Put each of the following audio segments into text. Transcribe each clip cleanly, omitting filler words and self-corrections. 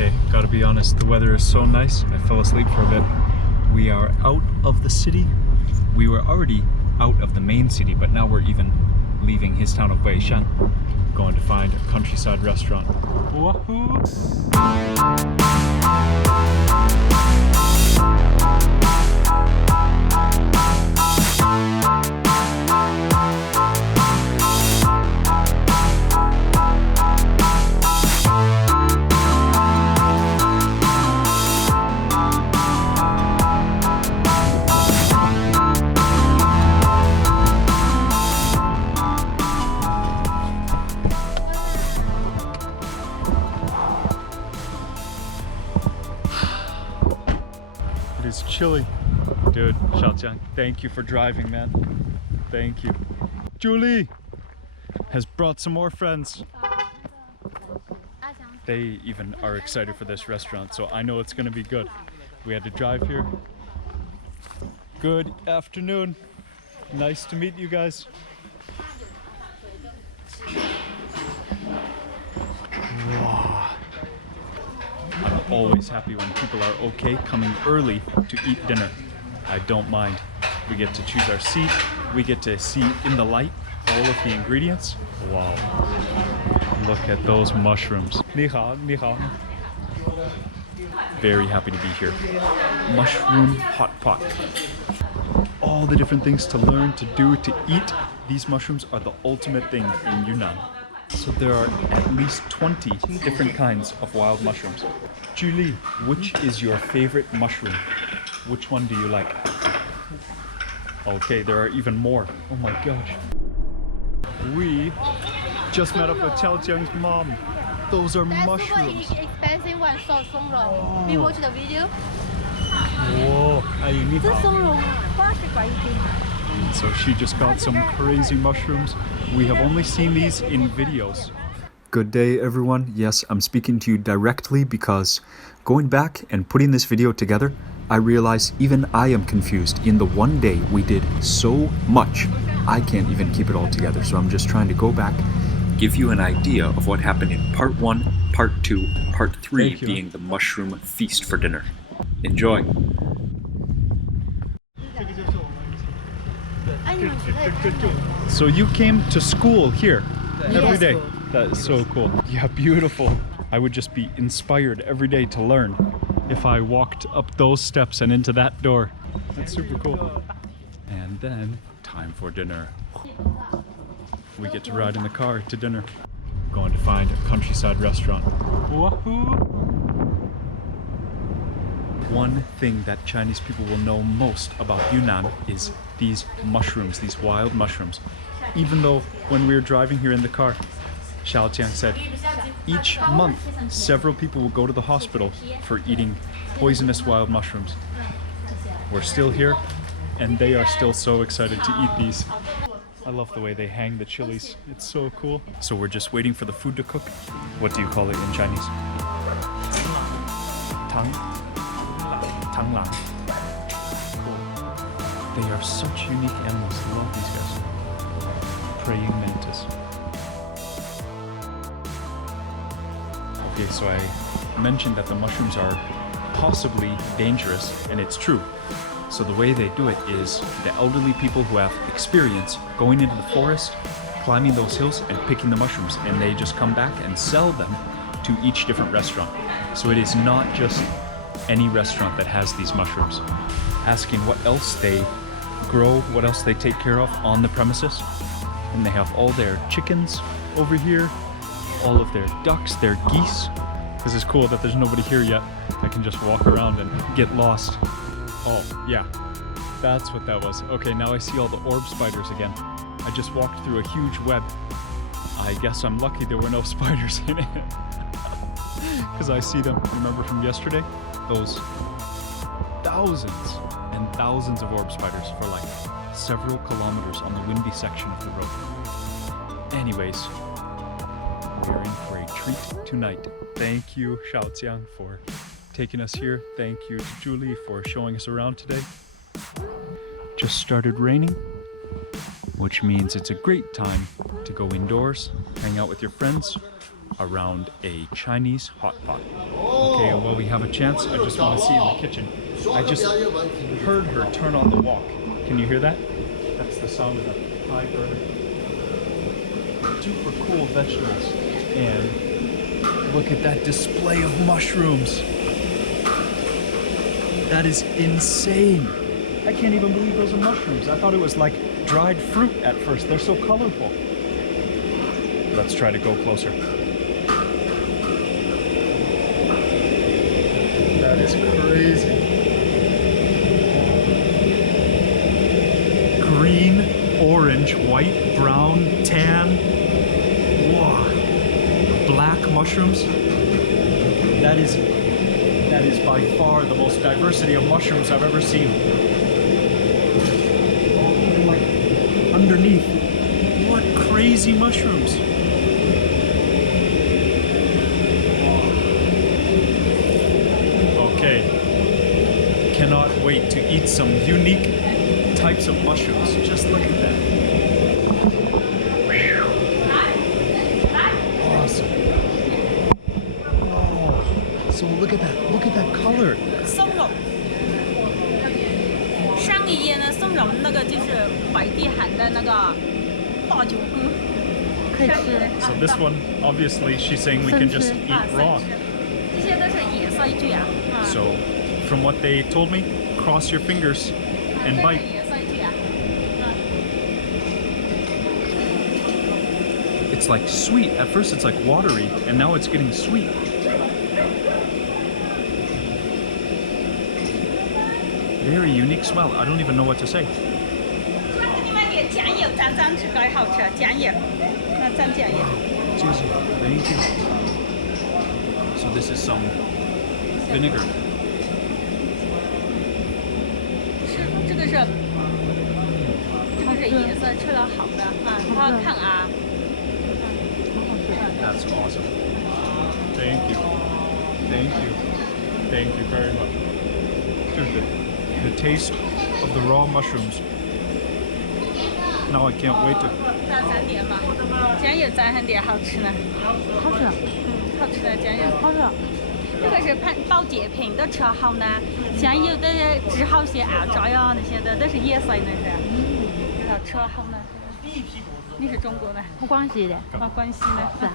Okay, gotta be honest, the weather is so nice, I fell asleep for a bit. We are out of the city. We were already out of the main city, but now we're even leaving his town of Wei Shan, going to find a countryside restaurant. Wahoo! It's chilly. Dude, Jiang, thank you for driving, man. Thank you. Julie has brought some more friends. They even are excited for this restaurant, so I know it's gonna be good. We had to drive here. Good afternoon. Nice to meet you guys. Wow. I'm always happy when people are okay coming early to eat dinner. I don't mind. We get to choose our seat. We get to see in the light all of the ingredients. Wow. Look at those mushrooms. Ni hao, ni hao. Very happy to be here. Mushroom hot pot. All the different things to learn, to do, to eat. These mushrooms are the ultimate thing in Yunnan. So there are at least 20 different kinds of wild mushrooms. Julie, which is your favorite mushroom? Which one do you like? Okay, there are even more. Oh my gosh. We just met up with Jiang's mom. Those are mushrooms. Super expensive one, so Song Rong. We watched the video. Whoa. This Song Rong. So she just got some crazy mushrooms. We have only seen these in videos. Good day, everyone. Yes, I'm speaking to you directly because going back and putting this video together, I realize even I am confused. In the one day, we did so much. I can't even keep it all together. So I'm just trying to go back, give you an idea of what happened in part 1, part 2, part 3 being the mushroom feast for dinner. Enjoy. So you came to school here every day? That is so cool. Yeah, beautiful. I would just be inspired every day to learn if I walked up those steps and into that door. That's super cool. And then time for dinner. We get to ride in the car to dinner. Going to find a countryside restaurant. Wahoo! One thing that Chinese people will know most about Yunnan is these mushrooms, these wild mushrooms. Even though when we were driving here in the car, Jiang said each month several people will go to the hospital for eating poisonous wild mushrooms. We're still here and they are still so excited to eat these. I love the way they hang the chilies. It's so cool. So we're just waiting for the food to cook. What do you call it in Chinese? Tang? Tang lang. Cool. They are such unique animals. I love these guys. Praying mantis. Okay, so I mentioned that the mushrooms are possibly dangerous, and it's true. So the way they do it is the elderly people who have experience going into the forest, climbing those hills and picking the mushrooms, and they just come back and sell them to each different restaurant. So it is not just any restaurant that has these mushrooms. Asking what else they grow, what else they take care of on the premises. And they have all their chickens over here, all of their ducks, their geese. This is cool that there's nobody here yet. I can just walk around and get lost. Oh, yeah, that's what that was. Okay, now I see all the orb spiders again. I just walked through a huge web. I guess I'm lucky there were no spiders in it. Because I see them, remember from yesterday? Those thousands and thousands of orb spiders for like several kilometers on the windy section of the road. Anyways, we're in for a treat tonight. Thank you, Jiang, for taking us here. Thank you to Julie for showing us around today. Just started raining, which means it's a great time to go indoors, hang out with your friends around a Chinese hot pot. Okay. Okay, while we have a chance, I just want to see in the kitchen. I just heard her turn on the wok. Can you hear that? That's the sound of the high burner. Super cool vegetables. And look at that display of mushrooms. That is insane. I can't even believe those are mushrooms. I thought it was like dried fruit at first. They're so colorful. Let's try to go closer. That is crazy. Green, orange, white, brown, tan. Wow. Black mushrooms. That is by far the most diversity of mushrooms I've ever seen. Oh, even like underneath. What crazy mushrooms. Okay. Cannot wait to eat some unique types of mushrooms. Just look at that. Awesome. Oh, so look at that. Look at that color. 松茸，山里腌的松茸，那个就是外地喊的那个大酒哥。可以吃。 So this one, obviously, she's saying we can just eat raw. 这些都是野菜菌啊。 So, from what they told me, cross your fingers and bite. 野菜菌啊。 It's like sweet. At first it's like watery, and now it's getting sweet. Very unique smell. I don't even know what to say. 另外点酱油蘸蘸吃，该好吃。酱油，那蘸酱油。 Cheers. Thank you. So this is some vinegar. 这个是野菜，吃了好的啊，好看啊。 That's awesome. Thank you. Thank you. Thank you very much. Dude, the taste of the raw mushrooms. Now I can't wait to. 蘸3点嘛，酱油蘸1点好吃呢。好吃，好吃的酱油。好吃。这个是保洁品的吃好呢，像有的治好些癌症呀那些的都是野菜那是，吃好呢。你是中国的？我广西的。广西的。是啊。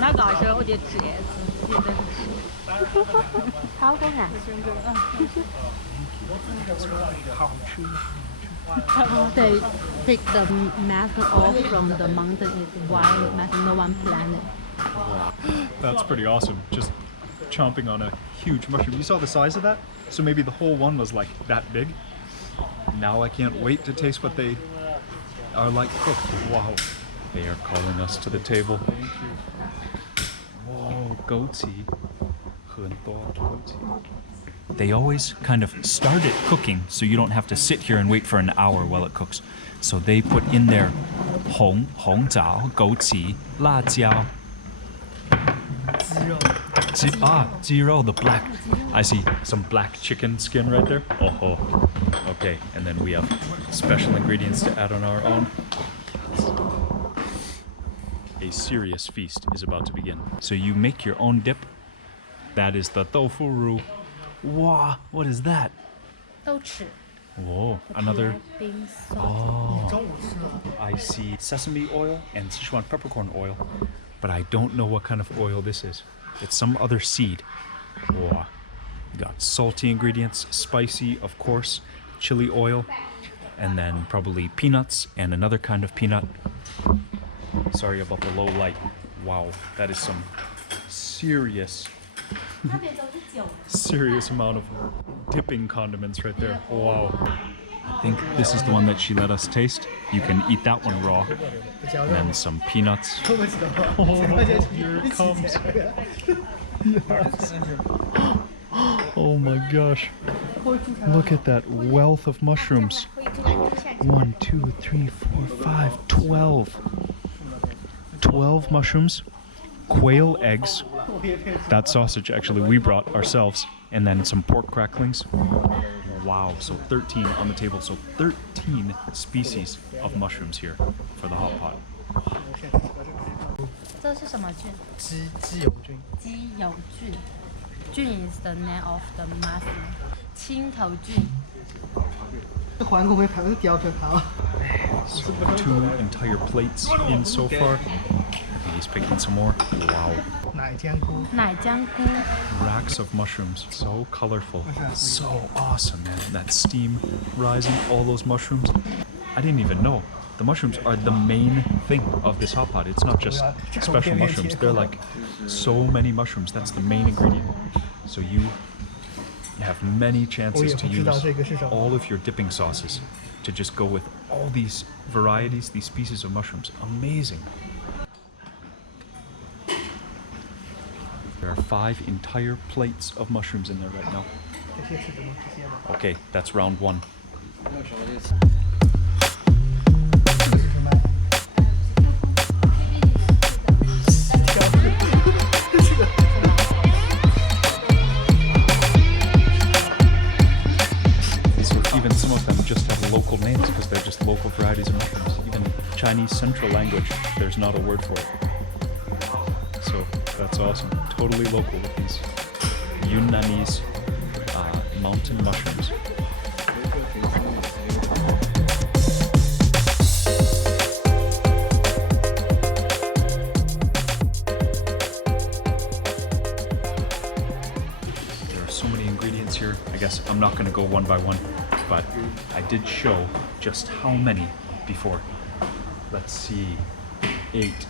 那个时候我就这样子，现在是。好好看。They take the metal off from the mountain is why metal no one planted. That's pretty awesome. Just chomping on a huge mushroom. You saw the size of that? So maybe the whole one was like that big. Now I can't wait to taste what they are like cooked. Wow. They are calling us to the table. Thank you. Whoa, goatee. They always kind of start it cooking so you don't have to sit here and wait for an hour while it cooks. So they put in their hong zhao, goatee, la jiao. Jiro, the black. I see some black chicken skin right there. Oh, okay. And then we have special ingredients to add on our own. A serious feast is about to begin. So you make your own dip. That is the tofu roux. Wow, what is that? 都吃。 Whoa, another. Being Oh, I see sesame oil and Sichuan peppercorn oil, but I don't know what kind of oil this is. It's some other seed. Wow. Got salty ingredients, spicy, of course, chili oil, and then probably peanuts and another kind of peanut. Sorry about the low light. Wow, that is some serious amount of dipping condiments right there. Wow. I think this is the one that she let us taste. You can eat that one raw. And then some peanuts. Oh, here it comes. Yes. Oh my gosh. Look at that wealth of mushrooms. 1, 2, 3, 4, 5, 12. 12 mushrooms, quail eggs. That sausage actually we brought ourselves, and then some pork cracklings. Wow, so 13 on the table. So 13 species of mushrooms here for the hot pot. 这是什么菌？鸡油菌。鸡油菌。Jun is the name of the mushroom. 青头菌. So 2 entire plates in so far. I think he's picking some more. Wow. 奶浆菇. Racks of mushrooms. So colorful. So awesome, man. That steam rising, all those mushrooms. I didn't even know. The mushrooms are the main thing of this hot pot. It's not just special mushrooms. They're like so many mushrooms. That's the main ingredient. So you have many chances to use all of your dipping sauces to just go with all these varieties, these species of mushrooms. Amazing. There are 5 entire plates of mushrooms in there right now. Okay, that's round 1. Even some of them just have local names because they're just local varieties of mushrooms. Even Chinese Central language, there's not a word for it. So that's awesome. Totally local with these Yunnanese mountain mushrooms. There are so many ingredients here. I guess I'm not going to go one by one, but I did show just how many before. Let's see, 8,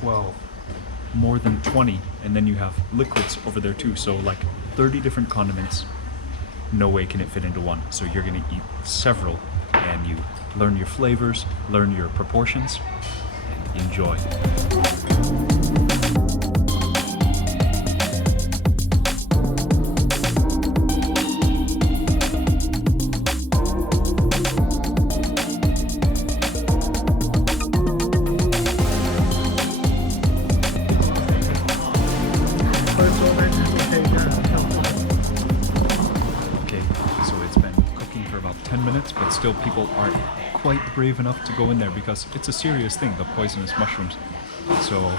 12, more than 20, and then you have liquids over there too, so like 30 different condiments. No way can it fit into one, so you're gonna eat several, and you learn your flavors, learn your proportions, and enjoy. But still people aren't quite brave enough to go in there because it's a serious thing, the poisonous mushrooms. So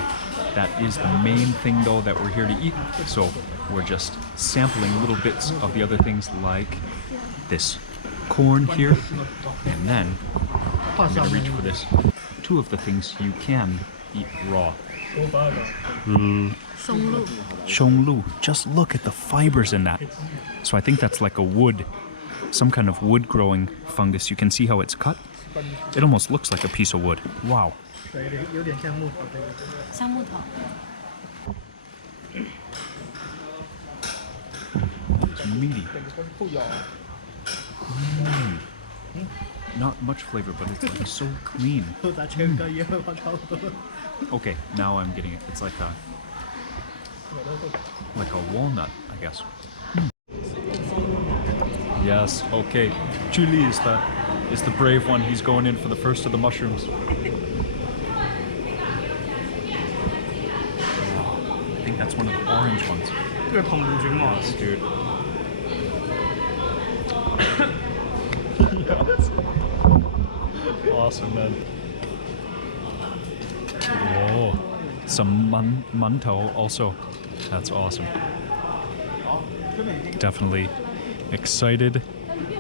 that is the main thing though that we're here to eat. So we're just sampling little bits of the other things like this corn here, and then I'm gonna reach for this. 2 of the things you can eat raw. Song Rong. Just look at the fibers in that. So I think that's like a wood, some kind of wood growing fungus. You can see how it's cut. It almost looks like a piece of wood. Wow. It's meaty. Not much flavor, but it's like so clean. Okay, now I'm getting it. It's like a walnut, I guess. Yes, okay. Julie is the brave one. He's going in for the first of the mushrooms. Oh, I think that's one of the orange ones. Yes, dude. Yes. Awesome, man. Whoa. Some mantou also. That's awesome. Definitely excited.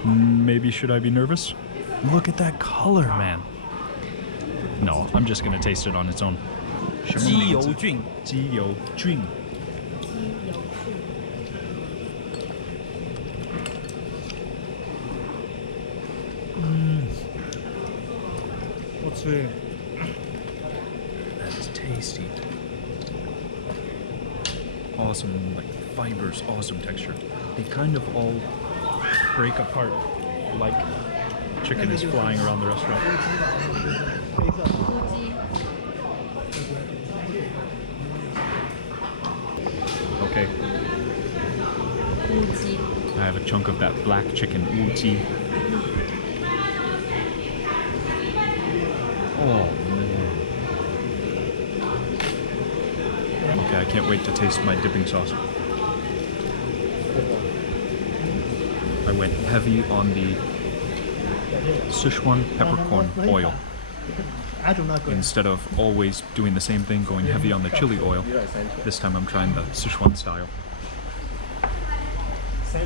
Maybe should I be nervous? Look at that color, man. No, I'm just gonna taste it on its own. 鸡油菌. That's tasty. Awesome, like fibers, awesome texture. They kind of all break apart like chicken is flying around the restaurant. Okay. I have a chunk of that black chicken, uji. Oh man. Okay, I can't wait to taste my dipping sauce. I went heavy on the Sichuan peppercorn oil. Instead of always doing the same thing, going heavy on the chili oil, this time I'm trying the Sichuan style. You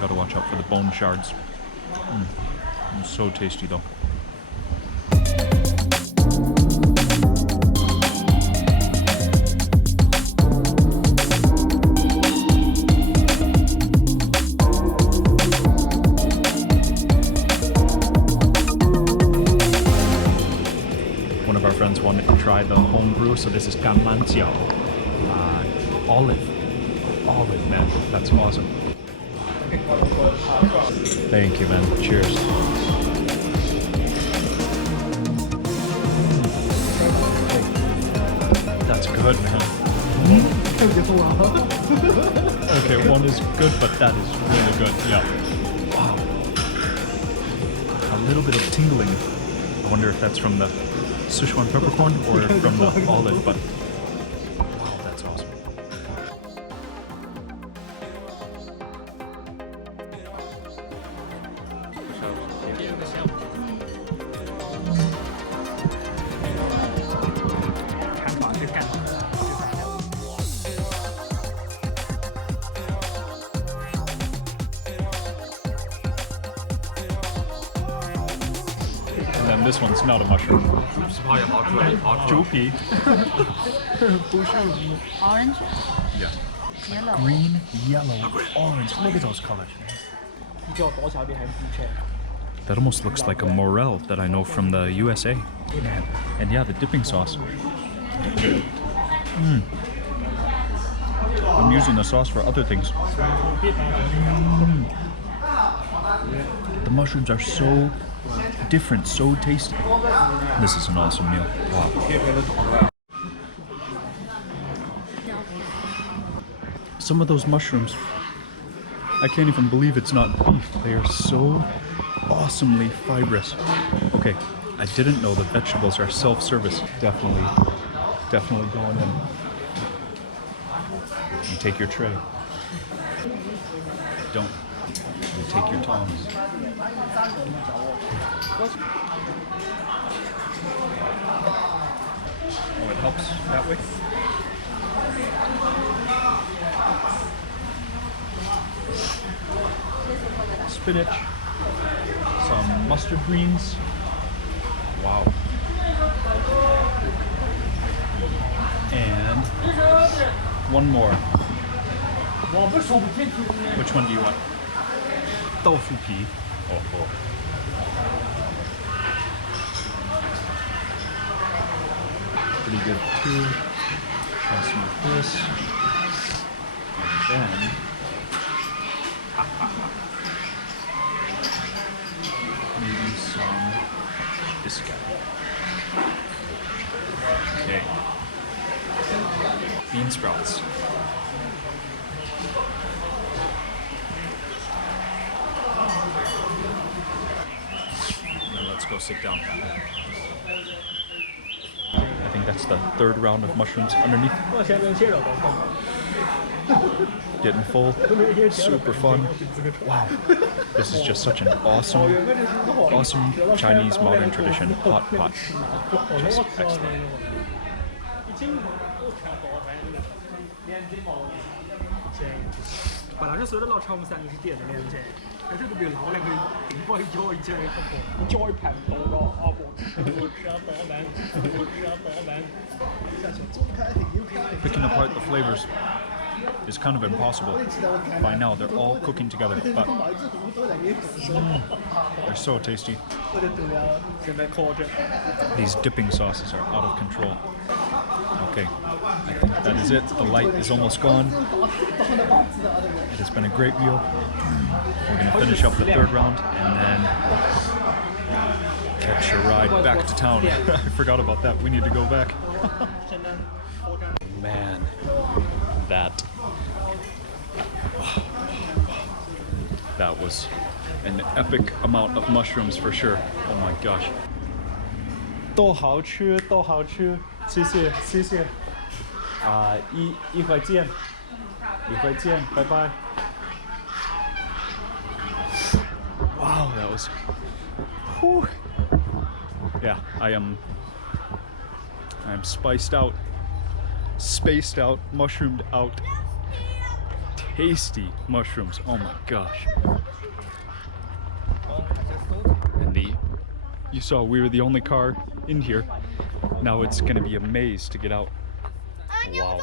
gotta watch out for the bone shards. It's so tasty though. One of our friends wanted to try the home brew, so this is ganlanjiao, olive, man, that's awesome. Thank you, man. Cheers. That's good, man. Okay, one is good, but that is really good. Yeah. Wow. A little bit of tingling. I wonder if that's from the Sichuan peppercorn or from the olive, but wow, that's awesome. And then this one's not a mushroom. Zhupi. Orange, Yeah. yellow. Green, yellow, orange. Look at those colors. That almost looks like a morel that I know from the USA. Man. And yeah, the dipping sauce. I'm using the sauce for other things. The mushrooms are so different, so tasty. This is an awesome meal. Wow. Some of those mushrooms, I can't even believe it's not beef. They are so awesomely fibrous. Okay, I didn't know the vegetables are self-service. Definitely going in. You take your tray. Don't. You take your tongs. Oh, it helps that way. Spinach, some mustard greens. Wow. And one more. Which one do you want? Tofu pi. Oh. Pretty good too. Try some of this. And then maybe some this guy. Okay. Bean sprouts. Now let's go sit down. I think that's the third round of mushrooms underneath. Getting full, super fun. Wow, this is just such an awesome Chinese modern tradition. Hot pot, just excellent. 本來都水得落臭晒，啲人靚正，佢出到邊扭靚佢點開咗啫，再平到咯，阿婆，我吃啊多餅，我吃啊多餅，下場中開一定要開。 Picking apart the flavors is kind of impossible. By now, they're all cooking together, but they're so tasty. These dipping sauces are out of control. Okay, I think that is it. The light is almost gone. It has been a great meal. We're going to finish up the third round and then catch a ride back to town. I forgot about that. We need to go back. Man, that was an epic amount of mushrooms for sure. Oh my gosh. 都好吃，都好吃，谢谢，谢谢。一会见，拜拜。Wow, that was. Whew. Yeah, I am spiced out. spaced out, mushroomed out, tasty mushrooms. Oh my gosh. And you saw we were the only car in here. Now it's gonna be a maze to get out. Wow.